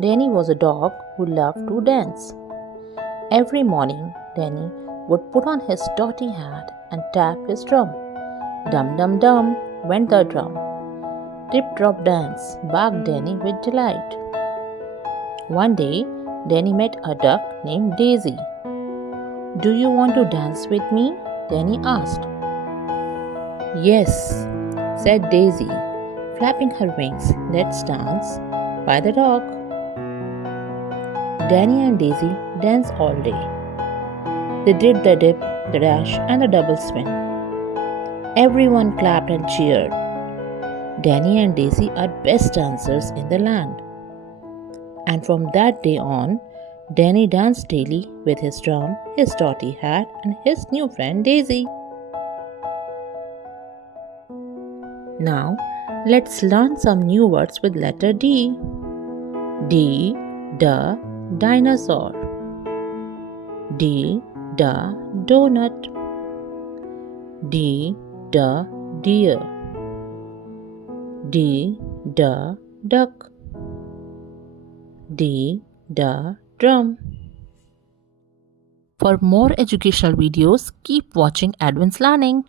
Danny was a dog who loved to dance. Every morning, Danny would put on his dirty hat and tap his drum. Dum dum dum went the drum. Tip drop dance, barked Danny with delight. One day, Danny met a duck named Daisy. Do you want to dance with me? Danny asked. Yes, said Daisy, flapping her wings. Let's dance by the dock. Danny and Daisy danced all day. They did the dip, the dash, and the double spin. Everyone clapped and cheered. Danny and Daisy are best dancers in the land. And from that day on, Danny danced daily with his drum, his dirty hat, and his new friend Daisy. Now, let's learn some new words with letter D. D, the dinosaur. D, the donut. D, the deer. D, the duck. D, the drum. For more educational videos, keep watching Edwinz Learning.